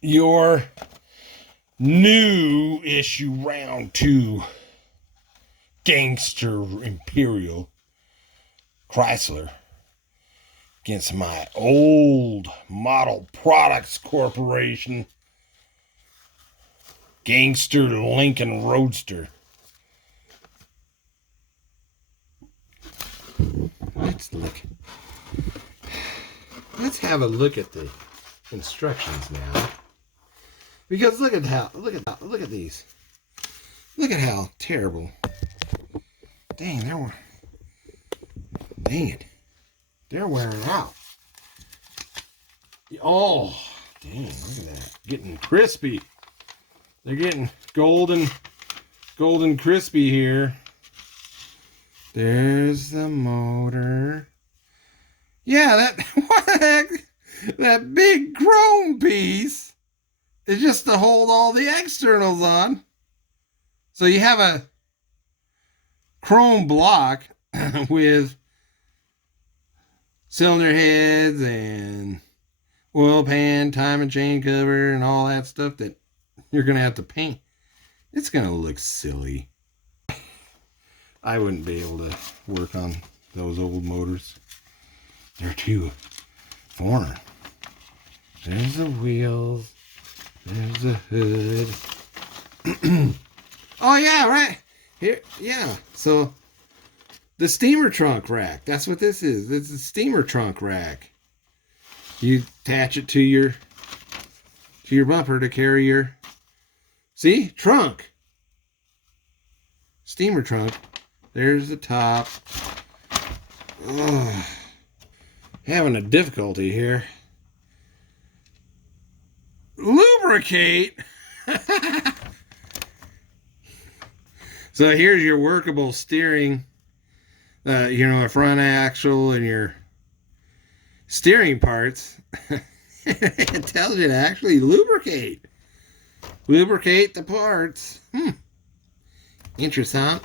your new issue Round 2 Gangster Imperial Chrysler against my old Model Products Corporation Gangster Lincoln Roadster. Let's have a look at the instructions now. Because look at these. Look at how terrible. Dang it. They're wearing out. Oh, dang, look at that. Getting crispy. They're getting golden crispy here. There's the motor. Yeah, what the heck? That big chrome piece is just to hold all the externals on. So you have a chrome block with cylinder heads and oil pan, time and chain cover, and all that stuff that you're going to have to paint. It's going to look silly. I wouldn't be able to work on those old motors. They're too foreign. There's the wheels. There's the hood. Oh yeah, right. Here, yeah. So the steamer trunk rack. That's what this is. It's a steamer trunk rack. You attach it to your bumper to carry your trunk. Steamer trunk. There's the top. Oh, having a difficulty here. Lubricate. So here's your workable steering. A front axle and your steering parts. It tells you to actually lubricate. Lubricate the parts. Interesting.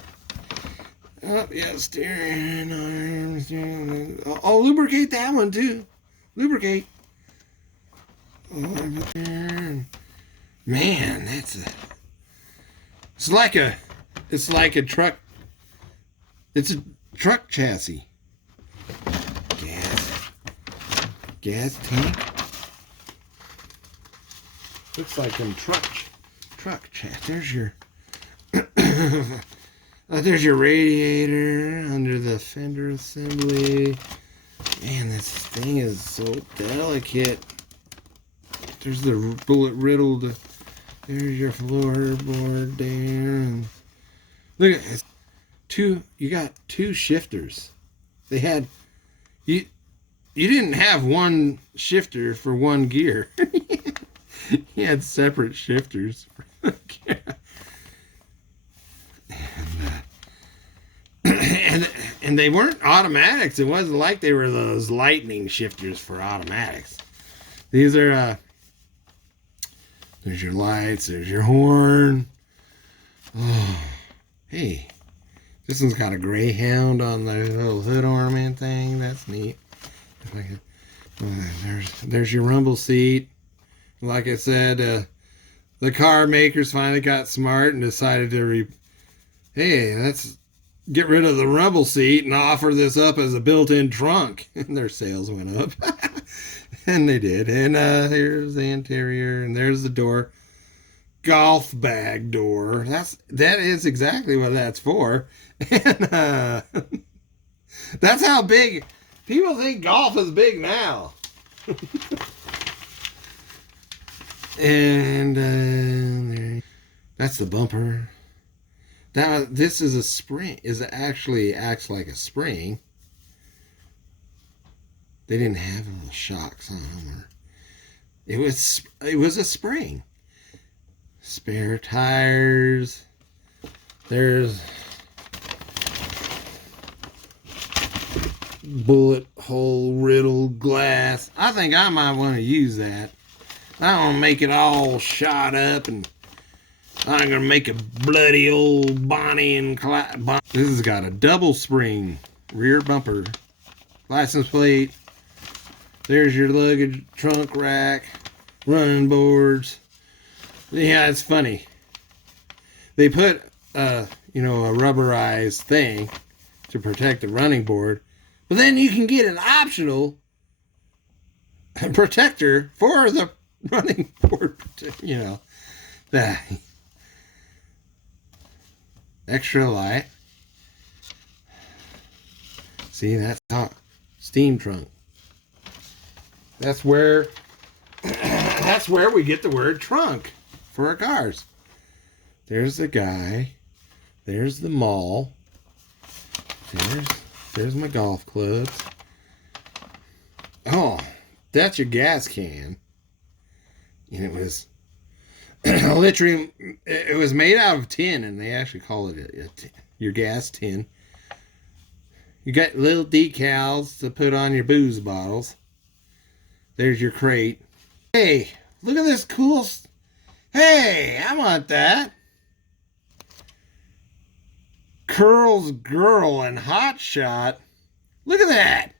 Oh, yeah, steering arms. Oh, lubricate that one too. Lubricate. Oh, man, it's like a truck. It's a truck chassis. Gas tank. Looks like them truck chassis. There's your radiator under the fender assembly. Man, this thing is so delicate. There's the bullet riddled. There's your floorboard there. And look at this. You got two shifters. They had you didn't have one shifter for one gear. You had separate shifters. And they weren't automatics. It wasn't like they were those lightning shifters for automatics. These are there's your lights, there's your horn. Oh, hey, this one's got a Greyhound on the little hood ornament thing. That's neat. There's your rumble seat. Like I said, the car makers finally got smart and decided to let's get rid of the rumble seat and offer this up as a built-in trunk. And their sales went up. And they did. And here's the interior, and there's the door. Golf bag door. That is exactly what that's for. And that's how big. People think golf is big now. And that's the bumper. This is a spring. Actually acts like a spring. They didn't have little shocks on them. It was a spring. Spare tires. There's bullet hole riddled glass. I think I might want to use that. I don't make it all shot up, and I'm gonna make a bloody old Bonnie and Clyde. This has got a double spring rear bumper, license plate. There's your luggage trunk rack. running boards. Yeah, it's funny. They put a rubberized thing to protect the running board, but then you can get an optional protector for the running board. That extra light. See, that's not steam trunk. That's where we get the word trunk for our cars. There's the guy. There's the mall. There's my golf clubs. Oh, that's your gas can. And it was literally, it was made out of tin, and they actually call it your gas tin. You got little decals to put on your booze bottles. There's your crate. Hey, look at this cool. Hey, I want that. Curls Girl and Hot Shot. Look at that.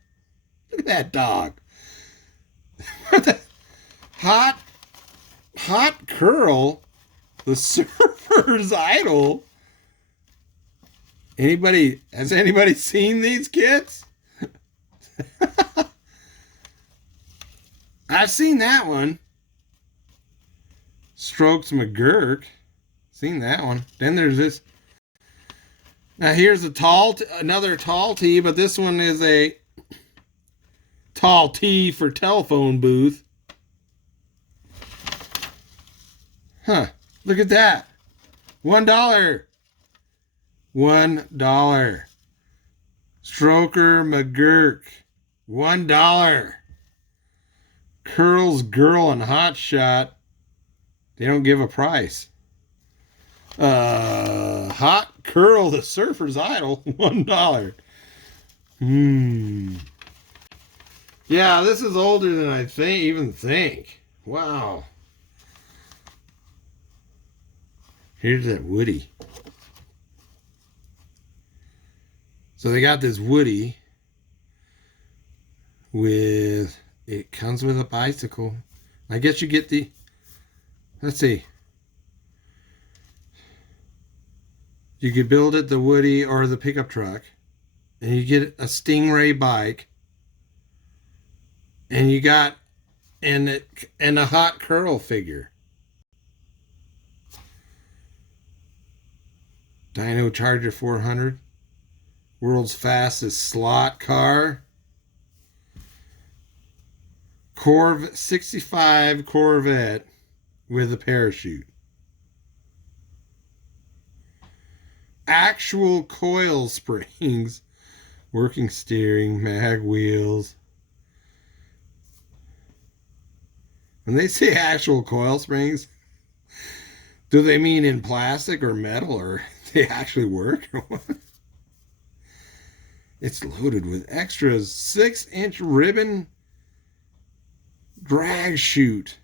Look at that dog. Hot Curl, the surfer's idol. Has anybody seen these kids? I've seen that one. Strokes McGurk. Seen that one. Then there's this. Now here's another tall T, but this one is a tall T for telephone booth. Huh. Look at that. $1. $1. Stroker McGurk. $1. Curls Girl and Hot Shot. They don't give a price. Hot Curl, the surfer's idol. $1. Yeah, this is older than I even think. Wow. Here's that Woody. So they got this Woody it comes with a bicycle. I guess you get let's see. You could build it the Woody or the pickup truck, and you get a Stingray bike, and you got and a Hot Curl figure. Dyno Charger 400. World's fastest slot car. 65 Corvette with a parachute. Actual coil springs. Working steering. Mag wheels. When they say actual coil springs, do they mean in plastic or metal, or they actually work? It's loaded with extras. 6-inch ribbon drag chute.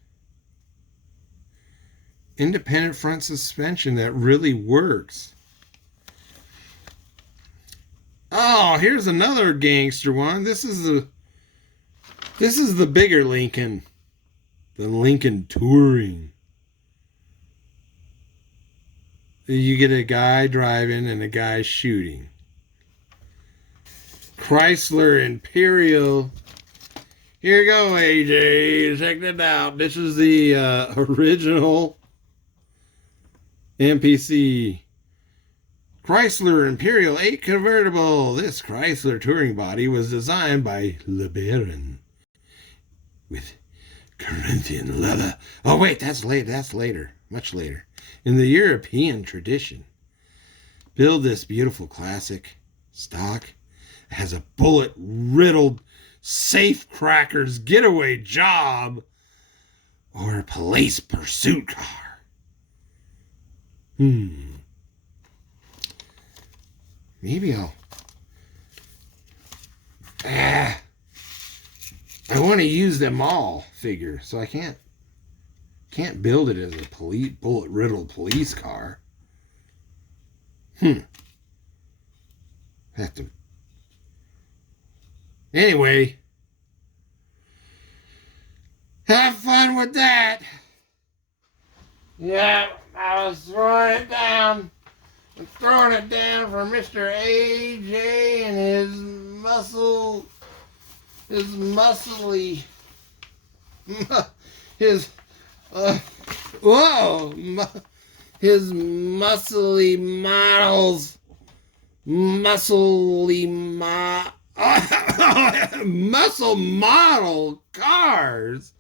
Independent front suspension that really works. Oh, here's another gangster one. This is the bigger Lincoln. The Lincoln Touring. You get a guy driving and a guy shooting. Chrysler Imperial. Here you go, AJ. Check it out. This is the original MPC Chrysler Imperial 8 convertible. This Chrysler touring body was designed by LeBaron with Corinthian leather. Oh wait, that's late. That's later, much later. In the European tradition, build this beautiful classic stock. It has a bullet-riddled safe crackers getaway job or a police pursuit car. Maybe I want to use them all figure, so I can't build it as a bullet-riddled police car. Have to. Anyway, Have fun with that. Yeah, I was throwing it down. I'm throwing it down for Mr. AJ and his muscly, his, his muscly models, muscle model cars.com.